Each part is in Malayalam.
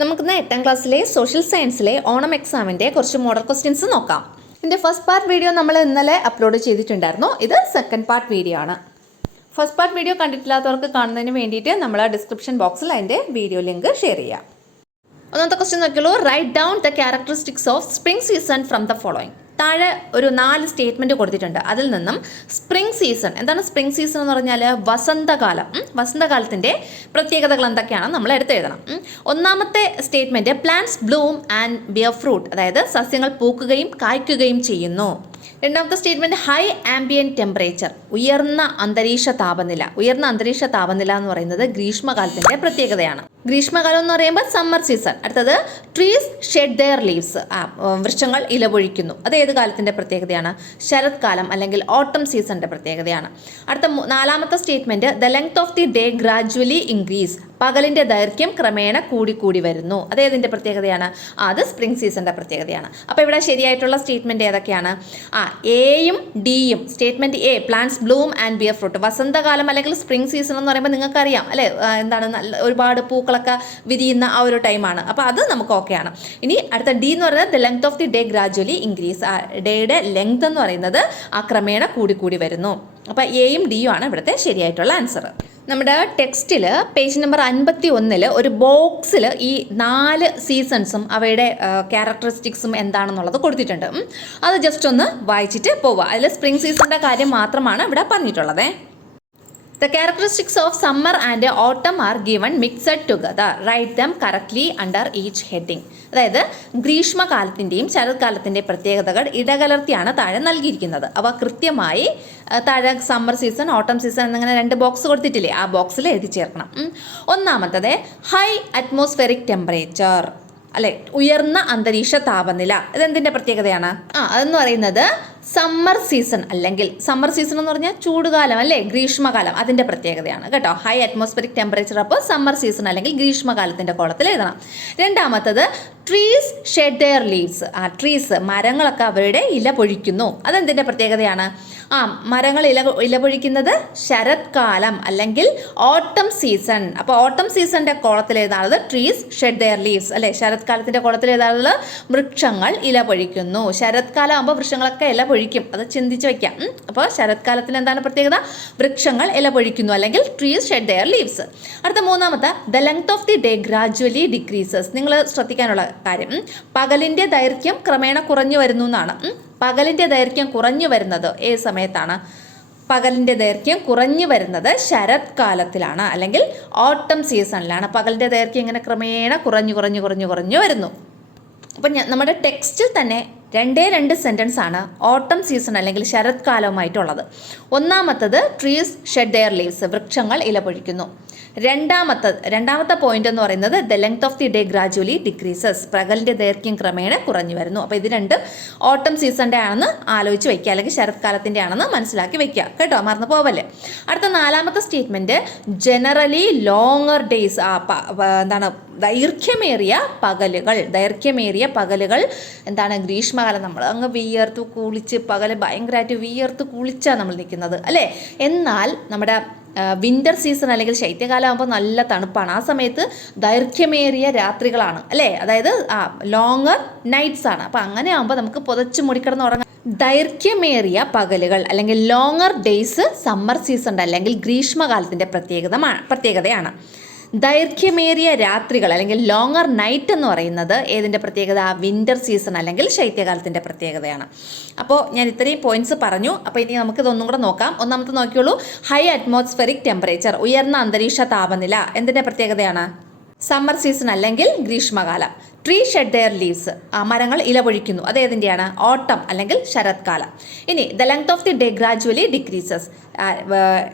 നമുക്കിന്ന് 8ാം ക്ലാസ്സിലെ സോഷ്യൽ സയൻസിലെ ഓണം എക്സാമിൻ്റെ കുറച്ച് മോഡൽ ക്വസ്റ്റ്യൻസ് നോക്കാം. ഇതിൻ്റെ ഫസ്റ്റ് പാർട്ട് വീഡിയോ നമ്മൾ ഇന്നലെ അപ്ലോഡ് ചെയ്തിട്ടുണ്ടായിരുന്നു. ഇത് സെക്കൻഡ് പാർട്ട് വീഡിയോ ആണ്. ഫസ്റ്റ് പാർട്ട് വീഡിയോ കണ്ടിട്ടില്ലാത്തവർക്ക് കാണുന്നതിന് വേണ്ടിയിട്ട് നമ്മൾ ഡിസ്ക്രിപ്ഷൻ ബോക്സിൽ അതിൻ്റെ വീഡിയോ ലിങ്ക് ഷെയർ ചെയ്യാം. ഒന്നാമത്തെ ക്വസ്റ്റ്യൻ നോക്കിയുള്ളൂ. Right down the characteristics of spring season from the following. താഴെ ഒരു 4 സ്റ്റേറ്റ്മെൻറ്റ് കൊടുത്തിട്ടുണ്ട്. അതിൽ നിന്നും സ്പ്രിംഗ് സീസൺ, എന്താണ് സ്പ്രിംഗ് സീസൺ എന്ന് പറഞ്ഞാൽ വസന്തകാലം, വസന്തകാലത്തിൻ്റെ പ്രത്യേകതകൾ എന്തൊക്കെയാണ് നമ്മൾ എടുത്തെഴുതണം. ഒന്നാമത്തെ statement plants bloom and bear fruit, അതായത് സസ്യങ്ങൾ പൂക്കുകയും കായ്ക്കുകയും ചെയ്യുന്നു. രണ്ടാമത്തെ സ്റ്റേറ്റ്മെൻറ്റ് ഹൈ ആംബിയൻ ടെമ്പറേച്ചർ, ഉയർന്ന അന്തരീക്ഷ താപനില. ഉയർന്ന അന്തരീക്ഷ താപനില എന്ന് പറയുന്നത് ഗ്രീഷ്മകാലത്തിൻ്റെ പ്രത്യേകതയാണ്. ഗ്രീഷ്മകാലം എന്ന് പറയുമ്പോൾ സമ്മർ സീസൺ. അടുത്തത് ട്രീസ് ഷെഡ് ദെയർ ലീവ്സ്, വൃക്ഷങ്ങൾ ഇലപൊഴിക്കുന്നു. അത് ഏത് കാലത്തിൻ്റെ പ്രത്യേകതയാണ്? ശരത്കാലം അല്ലെങ്കിൽ ഓട്ടം സീസണിൻ്റെ പ്രത്യേകതയാണ്. അടുത്ത നാലാമത്തെ statement the length of the day gradually increase, പകലിൻ്റെ ദൈർഘ്യം ക്രമേണ കൂടി വരുന്നു. അത് ഏതിൻ്റെ പ്രത്യേകതയാണ്? അത് സ്പ്രിംഗ് സീസണിൻ്റെ പ്രത്യേകതയാണ്. അപ്പോൾ ഇവിടെ ശരിയായിട്ടുള്ള സ്റ്റേറ്റ്മെൻറ്റ് ഏതൊക്കെയാണ്? എയും ഡിയും. Statement A plants bloom and bear fruit, വസന്തകാലം അല്ലെങ്കിൽ സ്പ്രിംഗ് സീസൺ എന്ന് പറയുമ്പോൾ നിങ്ങൾക്കറിയാം അല്ലേ, എന്താണ് നല്ല ഒരുപാട് പൂക്കളൊക്കെ വിരിയുന്ന ആ ഒരു ടൈമാണ്. അപ്പോൾ അത് നമുക്ക് ഓക്കെയാണ്. ഇനി അടുത്ത ഡി എന്ന് പറയുന്നത് the length of the day gradually increase, ആ ഡേയുടെ ലെങ്ത് എന്ന് പറയുന്നത് ആ ക്രമേണ കൂടി വരുന്നു. അപ്പോൾ എയും ഡിയും ആണ് ഇവിടുത്തെ ശരിയായിട്ടുള്ള ആൻസർ. നമ്മുടെ ടെക്സ്റ്റിൽ പേജ് നമ്പർ 51 ഒരു ബോക്സിൽ ഈ 4 സീസൺസും അവയുടെ ക്യാരക്ടറിസ്റ്റിക്സും എന്താണെന്നുള്ളത് കൊടുത്തിട്ടുണ്ട്. അത് ജസ്റ്റ് ഒന്ന് വായിച്ചിട്ട് പോവുക. അതിൽ സ്പ്രിംഗ് സീസണിൻ്റെ കാര്യം മാത്രമാണ് ഇവിടെ പറഞ്ഞിട്ടുള്ളത്. The characteristics of summer and autumn are given mixed together. Write them correctly under each heading. അതായത് ഗ്രീഷ്മകാലത്തിൻ്റെയും ശരത്കാലത്തിൻ്റെ പ്രത്യേകതകൾ ഇടകലർത്തിയാണ് താഴെ നൽകിയിരിക്കുന്നത്. അവ കൃത്യമായി താഴെ സമ്മർ സീസൺ, ഓട്ടം സീസൺ എന്നിങ്ങനെ 2 ബോക്സ് കൊടുത്തിട്ടില്ലേ, ആ ബോക്സിൽ എഴുതി ചേർക്കണം. ഒന്നാമത്തത് ഹൈ അറ്റ്മോസ്ഫെറിക് ടെമ്പറേച്ചർ, അല്ലെ, ഉയർന്ന അന്തരീക്ഷ താപനില. ഇതെന്തിൻ്റെ പ്രത്യേകതയാണ്? അതെന്ന് പറയുന്നത് സമ്മർ സീസൺ അല്ലെങ്കിൽ സമ്മർ സീസൺ എന്ന് പറഞ്ഞാൽ ചൂടുകാലം അല്ലേ, ഗ്രീഷ്മകാലം, അതിൻ്റെ പ്രത്യേകതയാണ് കേട്ടോ. ഹൈ അറ്റ്മോസ്ഫെറിക് ടെമ്പറേച്ചർ അപ്പോൾ സമ്മർ സീസൺ അല്ലെങ്കിൽ ഗ്രീഷ്മകാലത്തിൻ്റെ കോളത്തിൽ എഴുതണം. രണ്ടാമത്തത് trees shed their leaves, trees മരങ്ങളൊക്കെ അവരുടെ ഇല പൊഴിക്കുന്നു. അതെന്തിൻ്റെ പ്രത്യേകതയാണ്? മരങ്ങൾ ഇല പൊഴിക്കുന്നത് ശരത്കാലം അല്ലെങ്കിൽ ഓട്ടം സീസൺ. അപ്പോൾ ഓട്ടം സീസണിൻ്റെ കോളത്തിൽ എഴുതാനുള്ളത് ട്രീസ് ഷെഡ് ദെയർ ലീവ്സ് അല്ലേ. ശരത്കാലത്തിൻ്റെ കോളത്തിൽ എഴുതാനുള്ളത് വൃക്ഷങ്ങൾ ഇല പൊഴിക്കുന്നു. ശരത്കാലം ആകുമ്പോൾ വൃക്ഷങ്ങളൊക്കെ ഇല പൊഴിക്കും, അത് ചിന്തിച്ച് വയ്ക്കാം. അപ്പോൾ ശരത്കാലത്തിന് എന്താണ് പ്രത്യേകത? വൃക്ഷങ്ങൾ ഇല പൊഴിക്കുന്നു അല്ലെങ്കിൽ ട്രീസ് ഷെഡ് ദെയർ ലീവ്സ്. അടുത്ത മൂന്നാമത്തെ the length of the day gradually decreases. നിങ്ങൾ ശ്രദ്ധിക്കാനുള്ള കാര്യം പകലിൻ്റെ ദൈർഘ്യം ക്രമേണ കുറഞ്ഞു വരുന്നു എന്നാണ്. പകലിൻ്റെ ദൈർഘ്യം കുറഞ്ഞു വരുന്നത് ഏത് സമയത്താണ്? പകലിൻ്റെ ദൈർഘ്യം കുറഞ്ഞു വരുന്നത് ശരത്കാലത്തിലാണ് അല്ലെങ്കിൽ ഓട്ടം സീസണിലാണ്. പകലിൻ്റെ ദൈർഘ്യം ഇങ്ങനെ ക്രമേണ കുറഞ്ഞു വരുന്നു. അപ്പം നമ്മുടെ ടെക്സ്റ്റിൽ തന്നെ 2 സെൻറ്റൻസ് ആണ് ഓട്ടം സീസൺ അല്ലെങ്കിൽ ശരത്കാലവുമായിട്ടുള്ളത്. ഒന്നാമത്തത് ട്രീസ് ഷെഡ് ദെയർ ലീവ്സ്, വൃക്ഷങ്ങൾ ഇല പൊഴിക്കുന്നു. രണ്ടാമത്തെ പോയിന്റ് എന്ന് പറയുന്നത് the length of the day gradually decreases, പകലിൻ്റെ ദൈർഘ്യം ക്രമേണ കുറഞ്ഞു വരുന്നു. അപ്പോൾ ഇത് 2 ഓട്ടം സീസണിൻ്റെ ആണെന്ന് ആലോചിച്ച് വയ്ക്കുക അല്ലെങ്കിൽ ശരത്കാലത്തിൻ്റെ ആണെന്ന് മനസ്സിലാക്കി വയ്ക്കുക കേട്ടോ, മറന്നു പോവല്ലേ. അടുത്ത 4ാമത്തെ സ്റ്റേറ്റ്മെൻറ്റ് ജനറലി ലോങ്ങർ ഡേയ്സ്, എന്താണ് ദൈർഘ്യമേറിയ പകലുകൾ എന്താണ് ഗ്രീഷ്മകാലം. നമ്മൾ അങ്ങ് വിയർത്ത് കുളിച്ച് പകൽ ഭയങ്കരമായിട്ട് വിയർത്ത് കുളിച്ചാണ് നമ്മൾ നിൽക്കുന്നത് അല്ലേ. എന്നാൽ നമ്മുടെ വിൻ്റർ സീസൺ അല്ലെങ്കിൽ ശൈത്യകാലം ആകുമ്പോൾ നല്ല തണുപ്പാണ്. ആ സമയത്ത് ദൈർഘ്യമേറിയ രാത്രികളാണ് അല്ലേ, അതായത് ലോങ്ങർ നൈറ്റ്സ് ആണ്. അപ്പോൾ അങ്ങനെ ആകുമ്പോൾ നമുക്ക് പുതച്ച് മുടിക്കിടന്ന് ഉറങ്ങാം. ദൈർഘ്യമേറിയ പകലുകൾ അല്ലെങ്കിൽ ലോങ്ങർ ഡേയ്സ് സമ്മർ സീസൺ അല്ലെങ്കിൽ ഗ്രീഷ്മകാലത്തിൻ്റെ പ്രത്യേകതയാണ്. ദൈർഘ്യമേറിയ രാത്രികൾ അല്ലെങ്കിൽ ലോങ്ങർ നൈറ്റ് എന്ന് പറയുന്നത് ഏതിൻ്റെ പ്രത്യേകത? വിൻ്റർ സീസൺ അല്ലെങ്കിൽ ശൈത്യകാലത്തിൻ്റെ പ്രത്യേകതയാണ്. അപ്പോൾ ഞാൻ ഇത്രയും പോയിന്റ്സ് പറഞ്ഞു. അപ്പോൾ ഇനി നമുക്കിതൊന്നും കൂടെ നോക്കാം. ഒന്നാമത്തെ നോക്കിയോളൂ. ഹൈ അറ്റ്മോസ്ഫെറിക് ടെമ്പറേച്ചർ, ഉയർന്ന അന്തരീക്ഷ താപനില, എന്തിൻ്റെ പ്രത്യേകതയാണ്? സമ്മർ സീസൺ അല്ലെങ്കിൽ ഗ്രീഷ്മകാലം. ട്രീ ഷെഡ് ദെയർ ലീവ്സ്, മരങ്ങൾ ഇല പൊഴിക്കുന്നു, അത് ഏതിൻ്റെയാണ്? ഓട്ടം അല്ലെങ്കിൽ ശരത്കാലം. ഇനി the length of the day gradually decreases,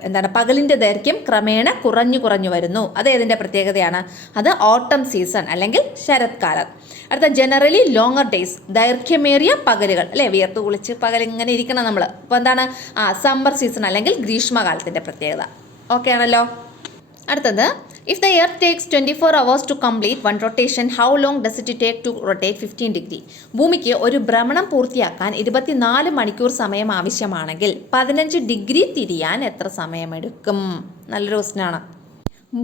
എന്താണ് പകലിൻ്റെ ദൈർഘ്യം ക്രമേണ കുറഞ്ഞു വരുന്നു, അത് ഏതിൻ്റെ പ്രത്യേകതയാണ്? അത് ഓട്ടം സീസൺ അല്ലെങ്കിൽ ശരത്കാലം. അടുത്ത ജനറലി ലോങ്ങർ ഡേയ്സ്, ദൈർഘ്യമേറിയ പകലുകൾ അല്ലേ, വിയർത്ത് കുളിച്ച് പകൽ ഇങ്ങനെ ഇരിക്കണം നമ്മൾ. അപ്പോൾ എന്താണ്? സമ്മർ സീസൺ അല്ലെങ്കിൽ ഗ്രീഷ്മകാലത്തിൻ്റെ പ്രത്യേകത. ഓക്കെ ആണല്ലോ. അടുത്തത് if the earth takes 24 hours to complete one rotation, how long does it take to rotate 15 degree? ഭൂമിക്ക് ഒരു ഭ്രമണം പൂർത്തിയാക്കാൻ 24 മണിക്കൂർ സമയം ആവശ്യമാണെങ്കിൽ 15 ഡിഗ്രി തിരിയാൻ എത്ര സമയമെടുക്കും? നല്ലൊരു ക്വസ്റ്റ്യനാണ്.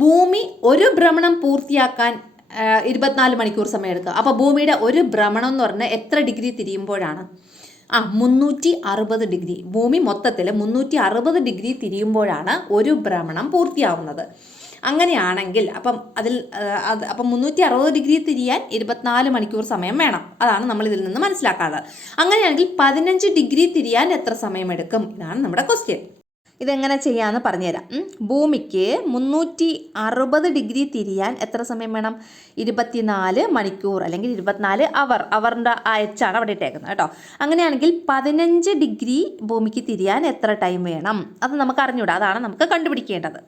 ഭൂമി ഒരു ഭ്രമണം പൂർത്തിയാക്കാൻ 24 മണിക്കൂർ സമയം എടുക്കുക. അപ്പോൾ ഭൂമിയുടെ ഒരു ഭ്രമണം എന്ന് പറഞ്ഞാൽ എത്ര ഡിഗ്രി തിരിയുമ്പോഴാണ്? 360 ഡിഗ്രി. ഭൂമി മൊത്തത്തിൽ 360 ഡിഗ്രി തിരിയുമ്പോഴാണ് ഒരു ഭ്രമണം പൂർത്തിയാവുന്നത്. അങ്ങനെയാണെങ്കിൽ അപ്പം 360 ഡിഗ്രി തിരിയാൻ 24 മണിക്കൂർ സമയം വേണം. അതാണ് നമ്മൾ ഇതിൽ നിന്ന് മനസ്സിലാക്കാനുള്ളത്. അങ്ങനെയാണെങ്കിൽ 15 ഡിഗ്രി തിരിയാൻ എത്ര സമയമെടുക്കും? ഇതാണ് നമ്മുടെ ക്വസ്റ്റ്യൻ. ഇതെങ്ങനെ ചെയ്യാമെന്ന് പറഞ്ഞുതരാം. ഭൂമിക്ക് 360 ഡിഗ്രി തിരിയാൻ എത്ര സമയം വേണം? 24 മണിക്കൂർ അല്ലെങ്കിൽ 24 അവർ. അവറിൻ്റെ എച്ചാണ് അവിടെ ഇട്ടേക്കുന്നത് കേട്ടോ. അങ്ങനെയാണെങ്കിൽ 15 ഡിഗ്രി ഭൂമിക്ക് തിരിയാൻ എത്ര ടൈം വേണം? അത് നമുക്ക് അറിഞ്ഞൂടാ. അതാണ് നമുക്ക് കണ്ടുപിടിക്കേണ്ടത്.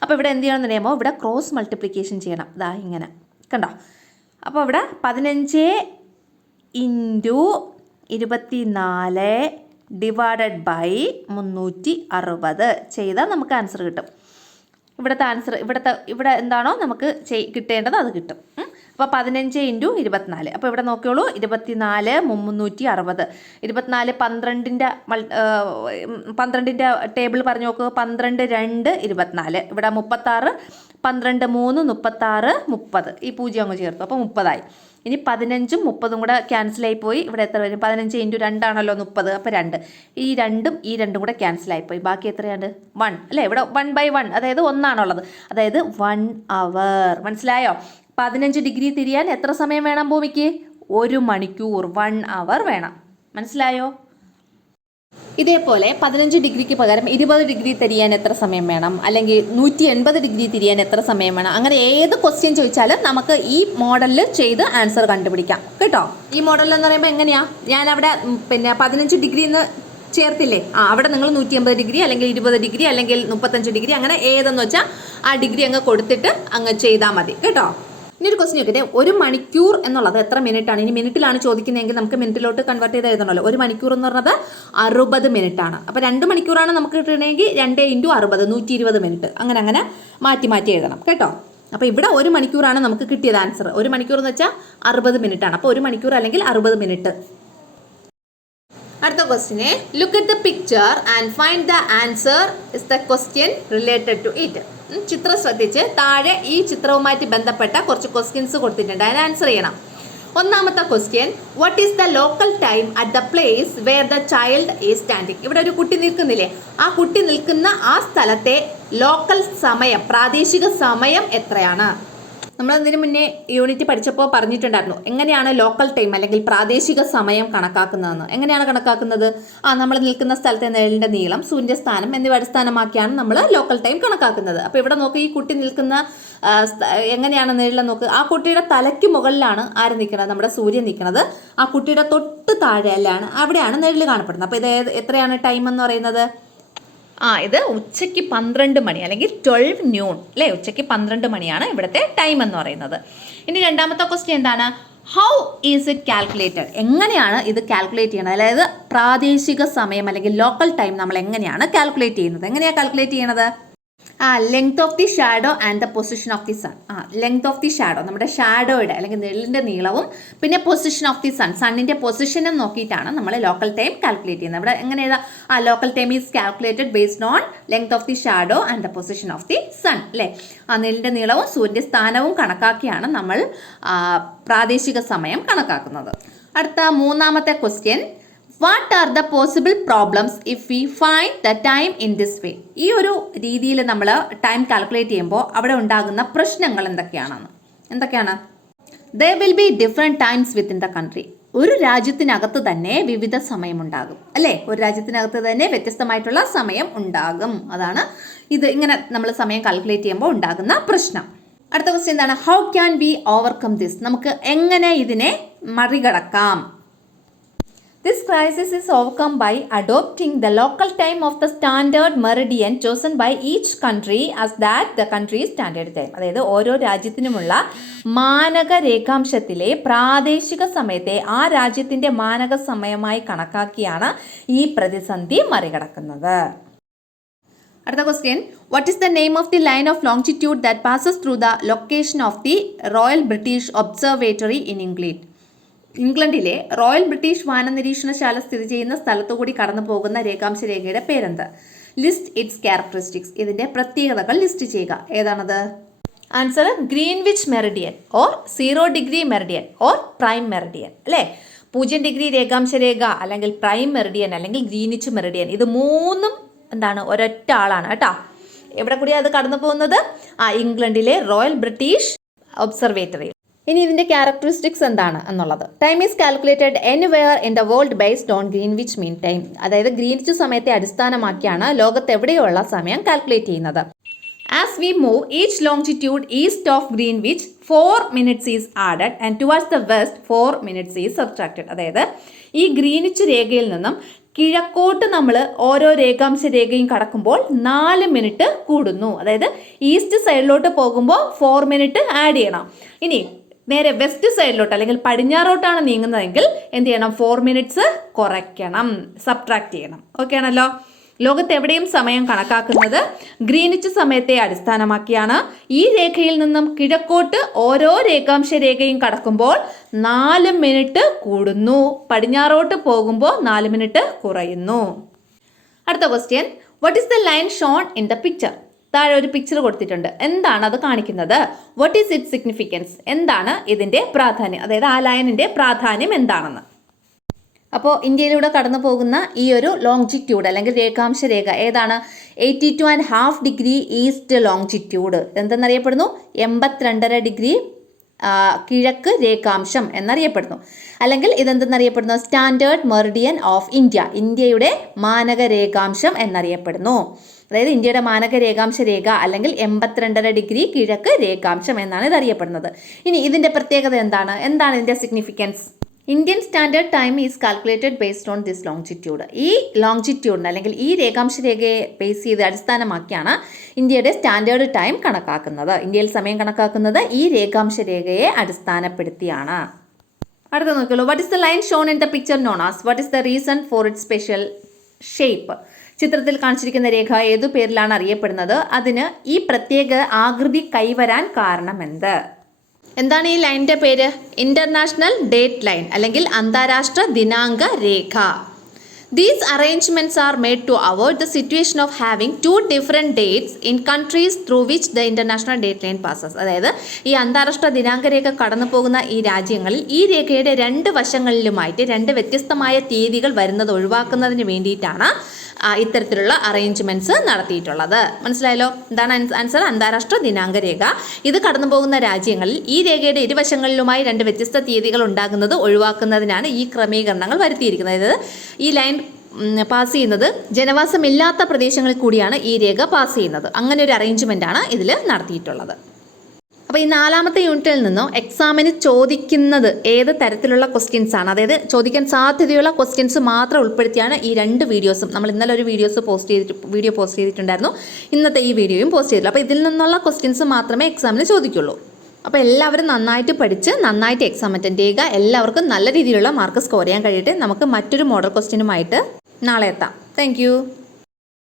അപ്പോൾ ഇവിടെ എന്ത് ചെയ്യണമെന്ന് അറിയാമോ? ഇവിടെ ക്രോസ് മൾട്ടിപ്ലിക്കേഷൻ ചെയ്യണം. ഇതാ ഇങ്ങനെ കണ്ടോ. അപ്പോൾ ഇവിടെ 15 × 24 ഡിവൈഡഡ് ബൈ 360 ചെയ്താൽ നമുക്ക് ആൻസർ കിട്ടും. ഇവിടെ എന്താണോ നമുക്ക് കിട്ടേണ്ടത് അത് കിട്ടും. അപ്പോൾ 15 × 24. അപ്പോൾ ഇവിടെ നോക്കിയോളൂ, 24 360. 24 12ൻ്റെ ടേബിൾ പറഞ്ഞു നോക്കൂ. 12 2 24. ഇവിടെ 36 12 3 36 30. ഈ 0 അങ്ങ് ചേർത്തു. അപ്പോൾ 30 ആയി. ഇനി 15ഉം 30ഉം കൂടെ ക്യാൻസലായി പോയി. ഇവിടെ എത്ര വരും? 15 × 2 ആണല്ലോ 30. അപ്പോൾ 2. ഈ 2ഉം കൂടെ ക്യാൻസലായിപ്പോയി. ബാക്കി എത്രയാണ്? 1 അല്ലേ? ഇവിടെ 1/1, അതായത് 1 ആണുള്ളത്. അതായത് 1 അവർ. മനസ്സിലായോ? 15 ഡിഗ്രി തിരിയാൻ എത്ര സമയം വേണം ഭൂമിക്ക്? 1 മണിക്കൂർ, 1 അവർ വേണം. മനസ്സിലായോ? ഇതേപോലെ 15 ഡിഗ്രിക്ക് പകരം 20 ഡിഗ്രി തിരിയാൻ എത്ര സമയം വേണം? അല്ലെങ്കിൽ 180 ഡിഗ്രി തിരിയാൻ എത്ര സമയം വേണം? അങ്ങനെ ഏത് ക്വസ്റ്റ്യൻ ചോദിച്ചാലും നമുക്ക് ഈ മോഡലിൽ ചെയ്ത് ആൻസർ കണ്ടുപിടിക്കാം കേട്ടോ. ഈ മോഡൽ എന്ന് പറയുമ്പോൾ എങ്ങനെയാ? ഞാൻ അവിടെ 15 ഡിഗ്രി എന്ന് ചേർത്തില്ലേ? അവിടെ നിങ്ങൾ 180 ഡിഗ്രി അല്ലെങ്കിൽ 20 ഡിഗ്രി അല്ലെങ്കിൽ 35 ഡിഗ്രി അങ്ങനെ ഏതെന്ന് വെച്ചാൽ ആ ഡിഗ്രി അങ്ങ് കൊടുത്തിട്ട് അങ്ങ് ചെയ്താൽ മതി കേട്ടോ. ഇനി ഒരു ക്വസ്റ്റ്യൻ നോക്കിയിട്ട്, 1 മണിക്കൂർ എന്നുള്ളത് എത്ര മിനിറ്റ് ആണ്? ഇനി മിനിറ്റിലാണ് ചോദിക്കുന്നതെങ്കിൽ നമുക്ക് മിനിറ്റിലോട്ട് കൺവേർട്ട് ചെയ്ത് എഴുതണമല്ലോ. 1 മണിക്കൂർ എന്ന് പറഞ്ഞത് 60 മിനിറ്റ് ആണ്. അപ്പോൾ 2 മണിക്കൂറാണ് നമുക്ക് കിട്ടണമെങ്കിൽ 2 × 60 120 മിനിറ്റ്. അങ്ങനെ മാറ്റി എഴുതണം കേട്ടോ. അപ്പോൾ ഇവിടെ 1 മണിക്കൂറാണ് നമുക്ക് കിട്ടിയത് ആൻസർ. 1 മണിക്കൂർ എന്ന് വെച്ചാൽ 60 മിനിറ്റ് ആണ്. അപ്പോൾ 1 മണിക്കൂർ അല്ലെങ്കിൽ 60 മിനിറ്റ്. അടുത്ത ക്വസ്റ്റ്യനെ, look at the picture and find the answer is the question related to it. ചിത്രം ശ്രദ്ധിച്ച് താഴെ ഈ ചിത്രവുമായിട്ട് ബന്ധപ്പെട്ട കുറച്ച് ക്വസ്റ്റ്യൻസ് കൊടുത്തിട്ടുണ്ട്. അതിന് ആൻസർ ചെയ്യണം. ഒന്നാമത്തെ question, what is the local time at the place where the child is standing? ഇവിടെ ഒരു കുട്ടി നിൽക്കുന്നില്ലേ? ആ കുട്ടി നിൽക്കുന്ന ആ സ്ഥലത്തെ ലോക്കൽ സമയം, പ്രാദേശിക സമയം എത്രയാണ്? നമ്മൾ അതിന് മുന്നേ യൂണിറ്റ് പഠിച്ചപ്പോൾ പറഞ്ഞിട്ടുണ്ടായിരുന്നു എങ്ങനെയാണ് ലോക്കൽ ടൈം അല്ലെങ്കിൽ പ്രാദേശിക സമയം കണക്കാക്കുന്നതെന്ന്. എങ്ങനെയാണ് കണക്കാക്കുന്നത്? നമ്മൾ നിൽക്കുന്ന സ്ഥലത്തെ നിഴലിൻ്റെ നീളം, സൂര്യസ്ഥാനം എന്നിവ അടിസ്ഥാനമാക്കിയാണ് നമ്മൾ ലോക്കൽ ടൈം കണക്കാക്കുന്നത്. അപ്പോൾ ഇവിടെ നോക്ക്, ഈ കുട്ടി നിൽക്കുന്ന എങ്ങനെയാണ് നിഴലിൽ നോക്ക്. ആ കുട്ടിയുടെ തലയ്ക്ക് മുകളിലാണ് ആര് നിൽക്കുന്നത്? നമ്മുടെ സൂര്യൻ നിൽക്കുന്നത്. ആ കുട്ടിയുടെ തൊട്ട് താഴെയല്ലാണ്, അവിടെയാണ് നിഴൽ കാണപ്പെടുന്നത്. അപ്പോൾ ഇത് എത്രയാണ് ടൈം എന്ന് പറയുന്നത്? ഇത് ഉച്ചയ്ക്ക് 12 മണി അല്ലെങ്കിൽ 12 noon അല്ലേ? ഉച്ചയ്ക്ക് 12 മണിയാണ് ഇവിടുത്തെ ടൈം എന്ന് പറയുന്നത്. ഇനി രണ്ടാമത്തെ ക്വസ്റ്റ്യൻ എന്താണ്? How is it calculated? എങ്ങനെയാണ് ഇത് കാൽക്കുലേറ്റ് ചെയ്യുന്നത്? അതായത് പ്രാദേശിക സമയം അല്ലെങ്കിൽ ലോക്കൽ ടൈം നമ്മൾ എങ്ങനെയാണ് കാൽക്കുലേറ്റ് ചെയ്യുന്നത്? എങ്ങനെയാണ് കാൽക്കുലേറ്റ് ചെയ്യണത്? Length of the shadow and the position of the sun. Length of the shadow, നമ്മുടെ ഷാഡോയുടെ അല്ലെങ്കിൽ നിഴലിൻ്റെ നീളവും പിന്നെ പൊസിഷൻ ഓഫ് ദി സൺ, സണ്ണിൻ്റെ പൊസിഷനും നോക്കിയിട്ടാണ് നമ്മൾ ലോക്കൽ ടൈം കാൽക്കുലേറ്റ് ചെയ്യുന്നത്. ഇവിടെ എങ്ങനെയാ? Local time is calculated based on length of the shadow and the position of the sun അല്ലേ? നിഴലിൻ്റെ നീളവും സൂര്യൻ്റെ സ്ഥാനവും കണക്കാക്കിയാണ് നമ്മൾ പ്രാദേശിക സമയം കണക്കാക്കുന്നത്. അടുത്ത മൂന്നാമത്തെ question, what are the possible problems if we find the time in this way? ഈ ഒരു രീതിയിൽ നമ്മൾ ടൈം കാൽക്കുലേറ്റ് ചെയ്യുമ്പോൾ അവിടെ ഉണ്ടാകുന്ന പ്രശ്നങ്ങൾ എന്തൊക്കെയാണ്? There will be different times within the country. ഒരു രാജ്യത്തിനകത്ത് തന്നെ വിവിധ സമയമുണ്ടാകും അല്ലേ? ഒരു രാജ്യത്തിനകത്ത് തന്നെ വ്യത്യസ്തമായിട്ടുള്ള സമയം ഉണ്ടാകും. അതാണ് ഇത് ഇങ്ങനെ നമ്മൾ സമയം കാൽക്കുലേറ്റ് ചെയ്യുമ്പോൾ ഉണ്ടാകുന്ന പ്രശ്നം. അടുത്ത ക്വസ്റ്റ്യൻ എന്താണ്? How can we overcome this? നമുക്ക് എങ്ങനെ ഇതിനെ മറികടക്കാം? This crisis is overcome by adopting the local time of the standard meridian chosen by each country as that the country's standard time. അതായത് ഓരോ രാജ്യത്തിനുമുള്ള മാനക രേഖാംശത്തിലെ പ്രാദേശിക സമയത്തെ ആ രാജ്യത്തിൻ്റെ മാനക സമയമായി കണക്കാക്കിയാണ് ഈ പ്രതിസന്ധി മറികടക്കുന്നത്. അടുത്ത question, what is the name of the line of longitude that passes through the location of the royal British observatory in ഇംഗ്ലണ്ടിലെ റോയൽ ബ്രിട്ടീഷ് വാനനിരീക്ഷണശാല സ്ഥിതി ചെയ്യുന്ന സ്ഥലത്തുകൂടി കടന്നു പോകുന്ന രേഖാംശ രേഖയുടെ പേരെന്ത്? List its characteristics. ഇതിൻ്റെ പ്രത്യേകതകൾ ലിസ്റ്റ് ചെയ്യുക. ഏതാണത്? Answer Greenwich meridian or 0 degree meridian or prime meridian അല്ലേ. 0 ഡിഗ്രി രേഖാംശ രേഖ അല്ലെങ്കിൽ പ്രൈം മെറിഡിയൻ അല്ലെങ്കിൽ ഗ്രീനിച്ച് മെറിഡിയൻ, ഇത് മൂന്നും എന്താണ്, ഒരൊറ്റ ആളാണ് കേട്ടോ. എവിടെ കൂടിയാണ് അത് കടന്നു പോകുന്നത്? ഇംഗ്ലണ്ടിലെ റോയൽ ബ്രിട്ടീഷ് ഒബ്സർവേറ്ററി. ഇനി ഇതിന്റെ ക്യാരക്ടറിസ്റ്റിക്സ് എന്താണ് എന്നുള്ളത്. Time is calculated anywhere in the world based on Greenwich mean time. അതായത് ഗ്രീനിച്ച് സമയത്തെ അടിസ്ഥാനമാക്കിയാണ് ലോകത്ത് എവിടെയുള്ള സമയം കാൽക്കുലേറ്റ് ചെയ്യുന്നത്. As we move each longitude east of Greenwich, 4 minutes is added and towards the west 4 minutes is subtracted. അതായത് ഈ ഗ്രീനിച്ച് രേഖയിൽ നിന്നും കിഴക്കോട്ട് നമ്മൾ ഓരോ രേഖാംശ രേഖയും കടക്കുമ്പോൾ 4 മിനിറ്റ് കൂടുന്നു. അതായത് ഈസ്റ്റ് സൈഡിലോട്ട് പോകുമ്പോൾ 4 മിനിറ്റ് ആഡ് ചെയ്യണം. ഇനി നേരെ വെസ്റ്റ് സൈഡിലോട്ട് അല്ലെങ്കിൽ പടിഞ്ഞാറോട്ടാണ് നീങ്ങുന്നതെങ്കിൽ എന്ത് ചെയ്യണം? 4 മിനിറ്റ്സ് കുറയ്ക്കണം, സബ്ട്രാക്ട് ചെയ്യണം. ഓക്കെ ആണല്ലോ. ലോകത്ത് എവിടെയും സമയം കണക്കാക്കുന്നത് ഗ്രീനിച്ച് സമയത്തെ അടിസ്ഥാനമാക്കിയാണ്. ഈ രേഖയിൽ നിന്നും കിഴക്കോട്ട് ഓരോ രേഖാംശ രേഖയും കടക്കുമ്പോൾ 4 മിനിറ്റ് കൂടുന്നു, പടിഞ്ഞാറോട്ട് പോകുമ്പോൾ 4 മിനിറ്റ് കുറയുന്നു. അടുത്ത question, what is the line shown in the picture? താഴെ ഒരു പിക്ചർ കൊടുത്തിട്ടുണ്ട്. എന്താണ് അത് കാണിക്കുന്നത്? What is it significance? എന്താണ് ഇതിന്റെ പ്രാധാന്യം? അതായത് ആ ലൈനിന്റെ പ്രാധാന്യം എന്താണെന്ന്. അപ്പോൾ ഇന്ത്യയിലൂടെ കടന്നു പോകുന്ന ഈ ഒരു ലോങ്ജിറ്റ്യൂഡ് അല്ലെങ്കിൽ രേഖാംശ രേഖ ഏതാണ്? 82.5 ഡിഗ്രി ഈസ്റ്റ് ലോങ്ജിറ്റ്യൂഡ് എന്തെന്നറിയപ്പെടുന്നു? 82.5 ഡിഗ്രി കിഴക്ക് രേഖാംശം എന്നറിയപ്പെടുന്നു. അല്ലെങ്കിൽ ഇതെന്തെന്നറിയപ്പെടുന്നു? സ്റ്റാൻഡേർഡ് മെറിഡിയൻ ഓഫ് ഇന്ത്യ, ഇന്ത്യയുടെ മാനക രേഖാംശം എന്നറിയപ്പെടുന്നു. അതായത് ഇന്ത്യയുടെ മാനക രേഖാംശ രേഖ അല്ലെങ്കിൽ 82.5 ഡിഗ്രി കിഴക്ക് രേഖാംശം എന്നാണ് ഇത് അറിയപ്പെടുന്നത്. ഇനി ഇതിന്റെ പ്രത്യേകത എന്താണ്? എന്താണ് ഇതിന്റെ significance? Indian standard time is calculated based on this longitude. ഈ ലോങ്ജിറ്റ്യൂഡിന് അല്ലെങ്കിൽ ഈ രേഖാംശ രേഖയെ ബേസ് ചെയ്ത് അടിസ്ഥാനമാക്കിയാണ് ഇന്ത്യയുടെ സ്റ്റാൻഡേർഡ് ടൈം കണക്കാക്കുന്നത്. ഇന്ത്യയിൽ സമയം കണക്കാക്കുന്നത് ഈ രേഖാംശ രേഖയെ അടിസ്ഥാനപ്പെടുത്തിയാണ്. അടുത്ത നോക്കിയുള്ളൂ. What is the line shown in the picture known as? What is the reason for it special shape? ചിത്രത്തിൽ കാണിച്ചിരിക്കുന്ന രേഖ ഏതു പേരിലാണ് അറിയപ്പെടുന്നത്? അതിന് ഈ പ്രത്യേക ആകൃതി കൈവരാൻ കാരണമെന്ത്? എന്താണ് ഈ ലൈനിന്റെ പേര്? ഇന്റർനാഷണൽ ഡേറ്റ് ലൈൻ അല്ലെങ്കിൽ അന്താരാഷ്ട്ര ദിനാങ്ക രേഖ. These arrangements are made to avoid the situation of having two different dates in countries through which the international date line passes. അതായത് ഈ അന്താരാഷ്ട്ര ദിനാങ്ക രേഖ കടന്നു പോകുന്ന ഈ രാജ്യങ്ങളിൽ ഈ രേഖയുടെ 2 വശങ്ങളിലുമായിട്ട് 2 വ്യത്യസ്തമായ തീയതികൾ വരുന്നത് ഒഴിവാക്കുന്നതിന് വേണ്ടിയിട്ടാണ് ഇത്തരത്തിലുള്ള അറേഞ്ച്മെന്റ്സ് നടത്തിയിട്ടുള്ളത്. മനസ്സിലായല്ലോ? എന്താണ് ആൻസർ? അന്താരാഷ്ട്ര ദിനാങ്ക രേഖ. ഇത് കടന്നു പോകുന്ന രാജ്യങ്ങളിൽ ഈ രേഖയുടെ ഇരുവശങ്ങളിലുമായി 2 വ്യത്യസ്ത തീയതികൾ ഉണ്ടാകുന്നത് ഒഴിവാക്കുന്നതിനാണ് ഈ ക്രമീകരണങ്ങൾ വരുത്തിയിരിക്കുന്നത്. അതായത് ഈ ലൈൻ പാസ് ചെയ്യുന്നത് ജനവാസമില്ലാത്ത പ്രദേശങ്ങളിൽ കൂടിയാണ് ഈ രേഖ പാസ് ചെയ്യുന്നത്. അങ്ങനെ ഒരു അറേഞ്ച്മെന്റ് ആണ് ഇതിൽ നടത്തിയിട്ടുള്ളത്. അപ്പോൾ ഈ 4ാമത്തെ യൂണിറ്റിൽ നിന്നും എക്സാമിന് ചോദിക്കുന്നത് ഏത് തരത്തിലുള്ള ക്വസ്റ്റ്യൻസ് ആണ്, അതായത് ചോദിക്കാൻ സാധ്യതയുള്ള ക്വസ്റ്റ്യൻസ് മാത്രം ഉൾപ്പെടുത്തിയാണ് ഈ 2 വീഡിയോസും. നമ്മൾ ഇന്നലെ ഒരു വീഡിയോ പോസ്റ്റ് ചെയ്തിട്ടുണ്ടായിരുന്നു, ഇന്നത്തെ ഈ വീഡിയോയും പോസ്റ്റ് ചെയ്തിട്ടുള്ളൂ. അപ്പോൾ ഇതിൽ നിന്നുള്ള ക്വസ്റ്റ്യൻസ് മാത്രമേ എക്സാമിന് ചോദിക്കുള്ളൂ. അപ്പോൾ എല്ലാവരും നന്നായിട്ട് പഠിച്ച് നന്നായിട്ട് എക്സാം അറ്റൻഡ് ചെയ്യുക. എല്ലാവർക്കും നല്ല രീതിയിലുള്ള മാർക്ക് സ്കോർ ചെയ്യാൻ കഴിയട്ടെ. നമുക്ക് മറ്റൊരു മോഡൽ ക്വസ്റ്റ്യനുമായിട്ട് നാളെ എത്താം. താങ്ക്